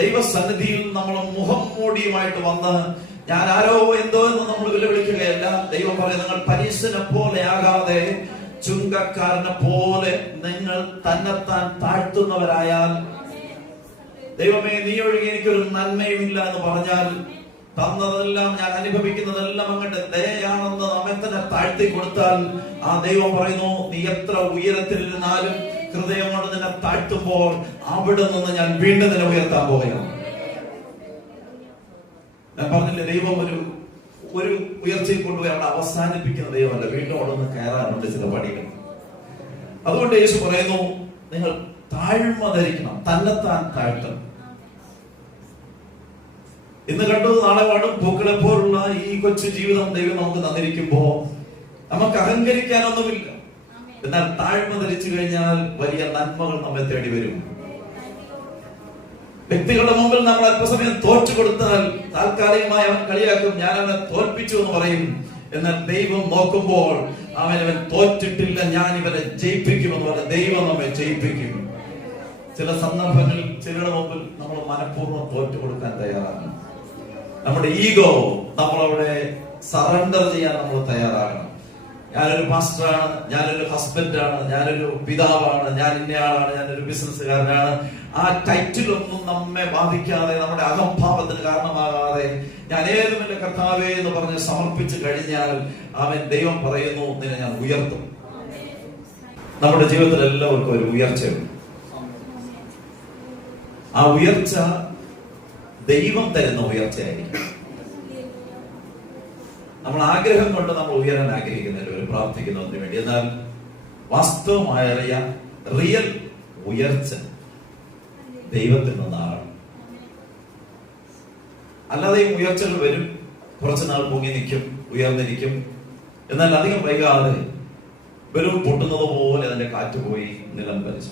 ദൈവസന്നിധിയിൽ നമ്മൾ മുഖം മൂടിയുമായിട്ട് വന്ന് ഞാൻ ആരോ എന്തോ എന്ന് നമ്മൾ വിലവിളിക്കുകയല്ല. ദൈവം പറയും നിങ്ങൾ പരീശനെ പോലെ ആകാതെ ചുങ്കക്കാരനെ പോലെ നിങ്ങൾ തന്നെത്താൻ താഴ്ത്തുന്നവരായാൽ ദൈവമേ നീ ഒഴികെ എനിക്കൊരു നന്മയുമില്ല എന്ന് പറഞ്ഞാൽ തന്നതെല്ലാം ഞാൻ അനുഭവിക്കുന്നതെല്ലാം അങ്ങോട്ട് ദയാണെന്ന് നമ്മെ തന്നെ താഴ്ത്തി കൊടുത്താൽ ആ ദൈവം പറയുന്നു നീ എത്ര ഉയരത്തിലിരുന്നാലും ഹൃദയം കൊണ്ട് നിന്നെ താഴ്ത്തുമ്പോൾ അവിടെ നിന്ന് ഞാൻ വീണ്ടും നിന്നെ ഉയർത്താൻ പോവുകയാണ് ഞാൻ പറഞ്ഞില്ലേ ദൈവം ഒരു ഒരു ഉയർച്ചയിൽ കൊണ്ടുപോയി അവിടെ അവസാനിപ്പിക്കുന്ന ദൈവമല്ല. വീണ്ടും അവിടെ നിന്ന് കയറാനുണ്ട് ചില പടികൾ. അതുകൊണ്ട് യേശു പറയുന്നു നിങ്ങൾ താഴ്മ ധരിക്കണം. തന്നെത്താൻ താഴ്ത്തണം. ഇന്ന് കണ്ടു നാളെ പാടും പൂക്കളെ പോലുള്ള ഈ കൊച്ചു ജീവിതം ദൈവം നമുക്ക് തന്നിരിക്കുമ്പോ നമുക്ക് അഹങ്കരിക്കാനൊന്നുമില്ല. എന്നാൽ താഴ്മ ധരിച്ചു കഴിഞ്ഞാൽ വലിയ നന്മകൾ നമ്മെ തേടി വരും. വ്യക്തികളുടെ മുമ്പിൽ നമ്മൾ അല്പസമയം തോറ്റു കൊടുത്താൽ താൽക്കാലികമായി അവൻ കളിയാക്കും ഞാൻ അവനെ തോൽപ്പിച്ചു എന്ന് പറയും. എന്നാൽ ദൈവം നോക്കുമ്പോൾ അവൻ അവൻ തോറ്റിട്ടില്ല ഞാൻ ഇവനെ ജയിപ്പിക്കുമെന്ന് പറഞ്ഞ ദൈവം നമ്മെ ജയിപ്പിക്കും. ചില സന്ദർഭങ്ങളിൽ ചിലരുടെ മുമ്പിൽ നമ്മൾ മനഃപൂർവം തോറ്റു കൊടുക്കാൻ തയ്യാറാകണം നമ്മുടെ ഈഗോ നമ്മളവിടെ സറണ്ടർ ചെയ്യാൻ നമ്മൾ തയ്യാറാകണം. ഞാനൊരു മാസ്റ്ററാണ് ഞാനൊരു ഹസ്ബൻഡാണ് ഞാനൊരു പിതാവാണ് ഞാൻ ഇന്നയാളാണ് ഞാനൊരു ബിസിനസ്സുകാരനാണ് ആ ടൈറ്റിലൊന്നും നമ്മെ ബാധിക്കാതെ നമ്മുടെ അഹംഭാവത്തിന് കാരണമാകാതെ ഞാൻ ഏതുമില്ല കർത്താവേ എന്ന് പറഞ്ഞ് സമർപ്പിച്ചു കഴിഞ്ഞാൽ അവൻ ദൈവം പറയുന്നു നിന്നെ ഞാൻ ഉയർത്തും. നമ്മുടെ ജീവിതത്തിൽ എല്ലാവർക്കും ഒരു ഉയർച്ചയുണ്ട്. ആ ഉയർച്ച ദൈവം തരുന്ന ഉയർച്ചയായിരിക്കും നമ്മൾ ആഗ്രഹം കൊണ്ട് നമ്മൾ ഉയരാൻ ആഗ്രഹിക്കുന്നവർ പ്രാർത്ഥിക്കുന്നതിന് വേണ്ടി. എന്നാൽ വാസ്തവമായ റിയൽ ഉയർച്ച ദൈവത്തിൽ നിന്നാണ്. അല്ലാതെ ഈ ഉയർച്ചകൾ വരും. കുറച്ചു നാൾ പൊങ്ങി നിൽക്കും ഉയർന്നിരിക്കും. എന്നാൽ അധികം വൈകാതെ ബലൂൺ പൊട്ടുന്നത് പോലെ അതിന്റെ കാറ്റ് പോയി നിലം പരിച്ചു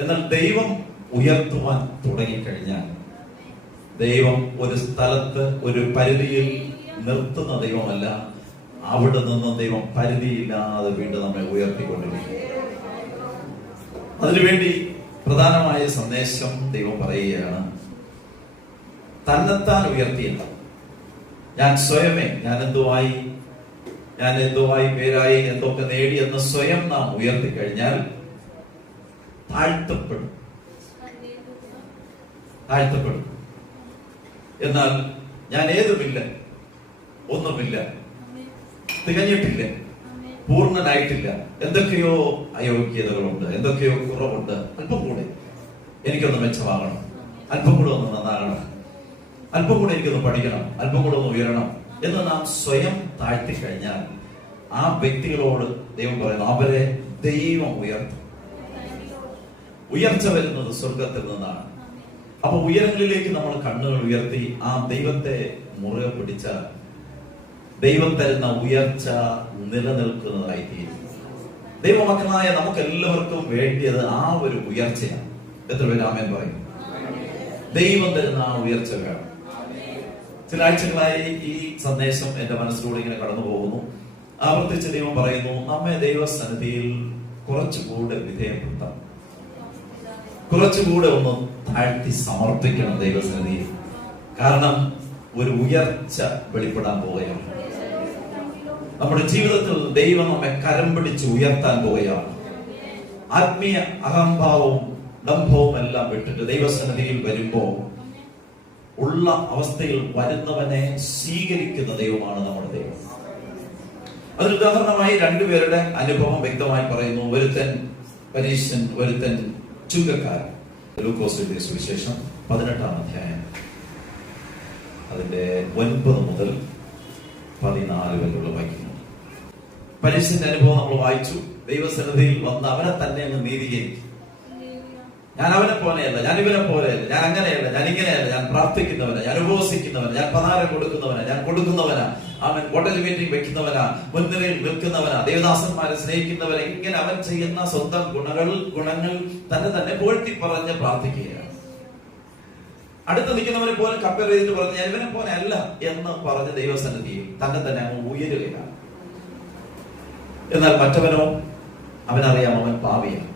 എന്നാൽ ദൈവം ഉയർത്തുവാൻ തുടങ്ങിക്കഴിഞ്ഞാൽ ദൈവം ഒരു സ്ഥലത്ത് ഒരു പരിധിയിൽ നിർത്തുന്ന ദൈവമല്ല അവിടെ നിന്ന് ദൈവം പരിധിയില്ലാതെ വീണ്ടും നമ്മെ ഉയർത്തിക്കൊണ്ടിരിക്കും അതിനുവേണ്ടി പ്രധാനമായ സന്ദേശം ദൈവം പറയുകയാണ് തന്നെത്താൻ ഉയർത്തിയില്ല. ഞാൻ സ്വയമേ ഞാൻ എന്തുവായി? ഞാൻ എന്തുവായി പേരായി എന്തൊക്കെ നേടി എന്ന് സ്വയം നാം ഉയർത്തി കഴിഞ്ഞാൽ താഴ്ത്തപ്പെടും. താഴ്ത്തപ്പെടും. എന്നാൽ ഞാൻ ഏതുമില്ല ഒന്നുമില്ല. തികഞ്ഞിട്ടില്ല. പൂർണനായിട്ടില്ല. എന്തൊക്കെയോ അയോഗ്യതകളുണ്ട്. എന്തൊക്കെയോ കുറവുണ്ട്. അല്പം കൂടെ എനിക്കൊന്ന് മെച്ചമാകണം. അല്പം കൂടെ ഒന്ന് നന്നാകണം. അല്പം കൂടെ എനിക്കൊന്ന് പഠിക്കണം. അല്പം കൂടെ ഒന്ന് ഉയരണം എന്ന് നാം സ്വയം താഴ്ത്തി കഴിഞ്ഞാൽ ആ വ്യക്തികളോട് ദൈവം പറയുന്നു അവരെ ദൈവം ഉയർത്തും. ഉയർച്ച വരുന്നത് സ്വർഗത്തിൽ നിന്നാണ്. അപ്പൊ ഉയരങ്ങളിലേക്ക് നമ്മൾ കണ്ണുകൾ ഉയർത്തി ആ ദൈവത്തെ മുറുകെ പിടിച്ചാൽ ദൈവം തരുന്ന ഉയർച്ച നിലനിൽക്കുന്നതായി തീരും ദൈവമക്കളായ നമുക്ക് എല്ലാവർക്കും വേണ്ടിയത് ആ ഒരു ഉയർച്ചയാണ്. എത്ര പേര് ആമേൻ പറയും? ദൈവം തരുന്ന ആ ഉയർച്ച വേണം. ചില ആഴ്ചകളായി ഈ സന്ദേശം എന്റെ മനസ്സിലൂടെ ഇങ്ങനെ കടന്നു പോകുന്നു. ആവർത്തിച്ച് ദൈവം പറയുന്നു നമ്മെ ദൈവസന്നിധിയിൽ കുറച്ചുകൂടെ വിധേയപ്പെടുത്താം കുറച്ചുകൂടെ ഒന്ന് താഴ്ത്തി സമർപ്പിക്കണം ദൈവസന്നിധിയിൽ. കാരണം ഒരു ഉയർച്ച വെളിപ്പെടാൻ പോവുകയാണ്. നമ്മുടെ ജീവിതത്തിൽ ദൈവം നമ്മെ കരം പിടിച്ച് ഉയർത്താൻ പോവുകയാണ്. ആത്മീയ അഹംഭാവവും ഡംഭവും എല്ലാം വിട്ടിട്ട് ദൈവസന്നിധിയിൽ വരുമ്പോൾ ഉള്ള അവസ്ഥയിൽ വരുന്നവനെ സ്വീകരിക്കുന്ന ദൈവമാണ് നമ്മുടെ ദൈവം. അതിന് ഉദാഹരണമായി രണ്ടുപേരുടെ അനുഭവം വ്യക്തമായി പറയുന്നു. ഒരുത്തൻ പരീശൻ ഒരുത്തൻ ചുങ്കക്കാരൻ. ലൂക്കോസിന്റെ സുവിശേഷം പതിനെട്ടാം അധ്യായം അതിന്റെ ഒൻപത് മുതൽ പതിനാല് വരെയുള്ള വാക്യങ്ങൾ പരീക്ഷന്റെ അനുഭവം നമ്മൾ വായിച്ചു. ദൈവസന്നിധിയിൽ വന്ന് അവനെ തന്നെ അങ്ങ് നീതീകരിക്കും. ഞാൻ അവനെ പോലെയല്ല ഞാൻ ഇവനെ പോലെയല്ല ഞാൻ അങ്ങനെയല്ല ഞാൻ ഇങ്ങനെയല്ല ഞാൻ പ്രാർത്ഥിക്കുന്നവന ഞാൻ ഉപവസിക്കുന്നവന ഞാൻ പതാരം കൊടുക്കുന്നവന ഞാൻ കൊടുക്കുന്നവന. അവൻ ഹോട്ടൽ മീറ്റിംഗ് വെക്കുന്നവന മുൻനിരയിൽ നിൽക്കുന്നവന ദേവദാസന്മാരെ സ്നേഹിക്കുന്നവന ഇങ്ങനെ അവൻ ചെയ്യുന്ന സ്വന്തം ഗുണങ്ങൾ ഗുണങ്ങൾ തന്നെ തന്നെ പോഴ്ത്തി പറഞ്ഞ് പ്രാർത്ഥിക്കുകയാണ്. അടുത്ത് നിൽക്കുന്നവനെ പോലെ കമ്പയർ ചെയ്തിട്ട് പറഞ്ഞു ഞാൻ ഇവനെ പോലെ അല്ല എന്ന് പറഞ്ഞ് ദൈവസന്നിധിയിൽ തന്നെ തന്നെ അങ്ങ് ഉയരുകയാണ്. എന്നാൽ മറ്റവനോ? അവനറിയാം അവൻ പാവിയാണ്.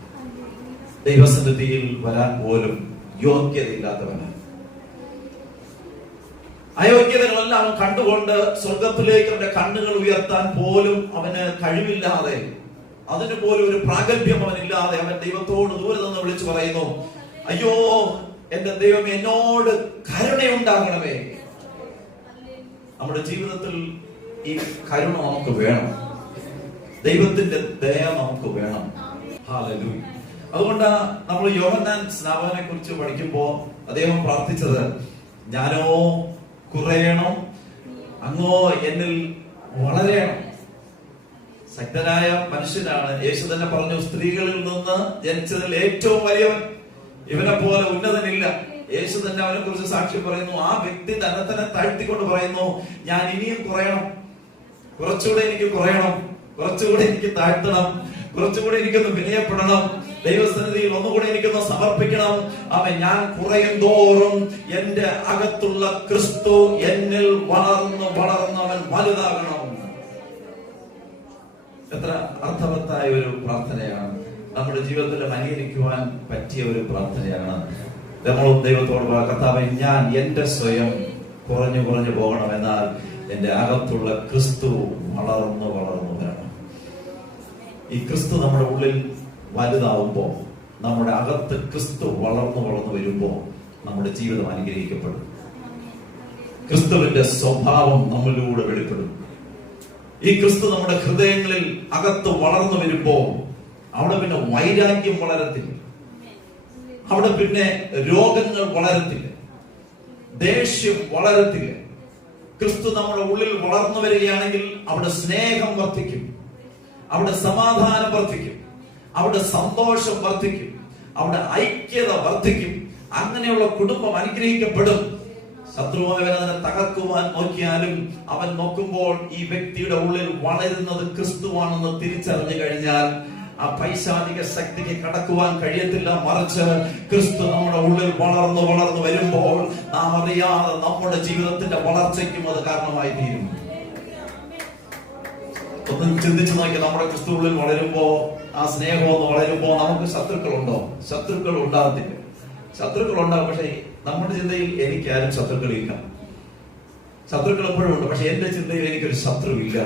ദൈവസന്നിധിയിൽ വരാൻ പോലും യോഗ്യതയില്ലാത്തവനാണ്. അയോഗ്യതകളെല്ലാം അവൻ കണ്ടുകൊണ്ട് സ്വർഗത്തിലേക്ക് അവന്റെ കണ്ണുകൾ ഉയർത്താൻ പോലും അവന് കഴിവില്ലാതെ അതിന് പോലും ഒരു പ്രാഗൽഭ്യം അവനില്ലാതെ അവൻ ദൈവത്തോട് ദൂരെ നിന്ന് വിളിച്ചു പറയുന്നു അയ്യോ എന്റെ ദൈവം എന്നോട് കരുണയുണ്ടാകണമേ. നമ്മുടെ ജീവിതത്തിൽ ഈ കരുണ നമുക്ക് വേണം. ദൈവത്തിന്റെ ദയ നമുക്ക് വേണം. അതുകൊണ്ട് നമ്മൾ യോഹന്നാൻ സ്നാപകനെ കുറിച്ച് പഠിക്കുമ്പോ അദ്ദേഹം പ്രാർത്ഥിച്ചത് ഞാനോ കുറയണം? അങ്ങോ എന്നിൽ വളരണം. ശക്തനായ മനുഷ്യനാണ്. യേശു തന്നെ പറഞ്ഞു സ്ത്രീകളിൽ നിന്ന് ജനിച്ചതിൽ ഏറ്റവും വലിയവൻ. ഇവനെ പോലെ ഉന്നതനില്ല. യേശു തന്നെ അവനെ കുറിച്ച് സാക്ഷ്യം പറയുന്നു. ആ വ്യക്തി തന്നെ തന്നെ താഴ്ത്തിക്കൊണ്ട് പറയുന്നു ഞാൻ ഇനിയും കുറയണം. കുറച്ചുകൂടെ എനിക്ക് കുറയണം. കുറച്ചുകൂടെ എനിക്ക് താഴ്ത്തണം. കുറച്ചുകൂടെ എനിക്കൊന്ന് വിനയപ്പെടണം. ദൈവസന്നിധിയിൽ ഒന്നുകൂടെ എനിക്കൊന്ന് സമർപ്പിക്കണം. അവൻ ഞാൻ കുറയും തോറും എന്റെ അകത്തുള്ള ക്രിസ്തു എന്നിൽ വളർന്ന് വളർന്ന് അവൻ വലുതാകണം. എത്ര അർത്ഥവത്തായ ഒരു പ്രാർത്ഥനയാണ്. നമ്മുടെ ജീവിതത്തിൽ അനുകരിക്കുവാൻ പറ്റിയ ഒരു പ്രാർത്ഥനയാണ് നമ്മൾ ദൈവത്തോട് കർത്താവ് ഞാൻ എന്റെ സ്വയം കുറഞ്ഞു കുറഞ്ഞു പോകണം. എന്നാൽ എന്റെ അകത്തുള്ള ക്രിസ്തു വളർന്നു വളർന്നു വരണം. ഈ ക്രിസ്തു നമ്മുടെ ഉള്ളിൽ വലുതാവുമ്പോൾ നമ്മുടെ അകത്ത് ക്രിസ്തു വളർന്നു വളർന്നു വരുമ്പോൾ നമ്മുടെ ജീവിതം അനുഗ്രഹിക്കപ്പെടും. ക്രിസ്തുവിന്റെ സ്വഭാവം നമ്മളിലൂടെ വെളിപ്പെടും. ഈ ക്രിസ്തു നമ്മുടെ ഹൃദയങ്ങളിൽ അകത്ത് വളർന്നു വരുമ്പോ അവിടെ പിന്നെ വൈരാഗ്യം വളരത്തില്ല. അവിടെ പിന്നെ രോഗങ്ങൾ വളരത്തില്ല. ദേഷ്യം വളരത്തില്ല. ക്രിസ്തു നമ്മുടെ ഉള്ളിൽ വളർന്നു വരികയാണെങ്കിൽ അവിടെ സ്നേഹം വർദ്ധിക്കും. അവിടെ സമാധാനം വർദ്ധിക്കും. അവിടെ സന്തോഷം വർദ്ധിക്കും. അവിടെ ഐക്യത വർദ്ധിക്കും. അങ്ങനെയുള്ള കുടുംബം അനുഗ്രഹിക്കപ്പെടും. ശത്രുവായവൻ അതിനെ തകർക്കുവാൻ നോക്കിയാലും അവൻ നോക്കുമ്പോൾ ഈ വ്യക്തിയുടെ ഉള്ളിൽ വളരുന്നത് ക്രിസ്തുവാണെന്ന് തിരിച്ചറിഞ്ഞു കഴിഞ്ഞാൽ ആ പൈശാചിക ശക്തിക്ക് കടക്കുവാൻ കഴിയത്തില്ല. മറിച്ച് ക്രിസ്തു നമ്മുടെ ഉള്ളിൽ വളർന്നു വളർന്നു വരുമ്പോൾ നാം അറിയാതെ നമ്മുടെ ജീവിതത്തിന്റെ വളർച്ചയ്ക്കും അത് കാരണമായി തീരും ഒന്ന് ചിന്തിച്ചു നോക്കി നമ്മുടെ ക്രിസ്തു ഉള്ളിൽ വളരുമ്പോ ആ സ്നേഹം ഒന്ന് വളരുമ്പോ നമുക്ക് ശത്രുക്കളുണ്ടോ? ശത്രുക്കൾ ഉണ്ടാകത്തില്ല. ശത്രുക്കൾ ഉണ്ടാകും പക്ഷെ നമ്മുടെ ചിന്തയിൽ എനിക്ക് ആരും ശത്രുക്കളില്ല ശത്രുക്കൾ എപ്പോഴും ഉണ്ട് പക്ഷെ എന്റെ ചിന്തയിൽ എനിക്കൊരു ശത്രുവില്ല.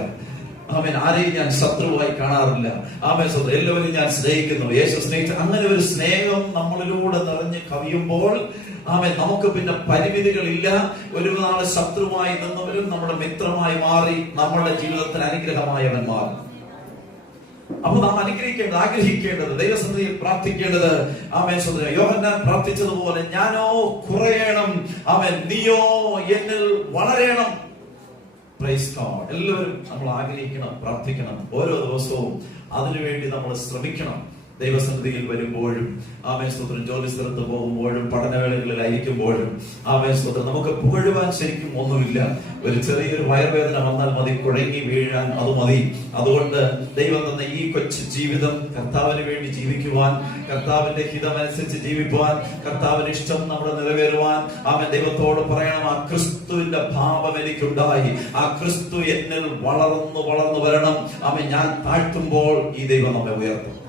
ആമേൻ ആരെയും ഞാൻ ശത്രുവായി കാണാറില്ല. സ്വന്തം എല്ലാവരും ഞാൻ സ്നേഹിക്കുന്നു. യേശു സ്നേഹിച്ച അങ്ങനെ ഒരു സ്നേഹം നമ്മളിലൂടെ നിറഞ്ഞ് കവിയുമ്പോൾ ആമേൻ നമുക്ക് പിന്നെ പരിമിതികളില്ല. ഒരു നാൾ ശത്രുവായി നിന്നവരും നമ്മുടെ മിത്രമായി മാറി നമ്മുടെ ജീവിതത്തിന് അനുഗ്രഹമായവൻ മാറും. അപ്പൊ നാം അനുഗ്രഹിക്കേണ്ടത് ആഗ്രഹിക്കേണ്ടത് ദൈവസന്നിധിയിൽ പ്രാർത്ഥിക്കേണ്ടത് ആമേൻ സ്വന്തം യോഹന്നാൻ പ്രാർത്ഥിച്ചതുപോലെ ഞാനോ കുറയണം. അവൻ നീയോ എന്നിൽ God. എല്ലാവരും നമ്മൾ ആഗ്രഹിക്കണം പ്രാർത്ഥിക്കണം. ഓരോ ദിവസവും അതിനുവേണ്ടി നമ്മൾ ശ്രമിക്കണം. ദൈവസന്നിധിയിൽ വരുമ്പോഴും ആമേ സ്തോത്രം. ജോലി സ്ഥലത്ത് പോകുമ്പോഴും പഠനവേളകളിലായിരിക്കുമ്പോഴും ആമേ സ്തോത്രം. നമുക്ക് പുകഴുവാൻ ശരിക്കും ഒന്നുമില്ല. ഒരു ചെറിയൊരു വയർവേദന വന്നാൽ മതി കുഴങ്ങി വീഴാൻ അത് മതി. അതുകൊണ്ട് ദൈവം തന്ന ഈ കൊച്ചു ജീവിതം കർത്താവിന് വേണ്ടി ജീവിക്കുവാൻ കർത്താവിന്റെ ഹിതമനുസരിച്ച് ജീവിക്കുവാൻ കർത്താവിന് ഇഷ്ടം നമ്മുടെ നിറവേറുവാൻ ആമേ ദൈവത്തോട് പറയണം ആ ക്രിസ്തുവിന്റെ ഭാവം എനിക്കുണ്ടായി. ആ ക്രിസ്തു എന്നിൽ വളർന്നു വളർന്നു വരണം. ആമേ ഞാൻ താഴ്ത്തുമ്പോൾ ഈ ദൈവം നമ്മെ ഉയർത്തും.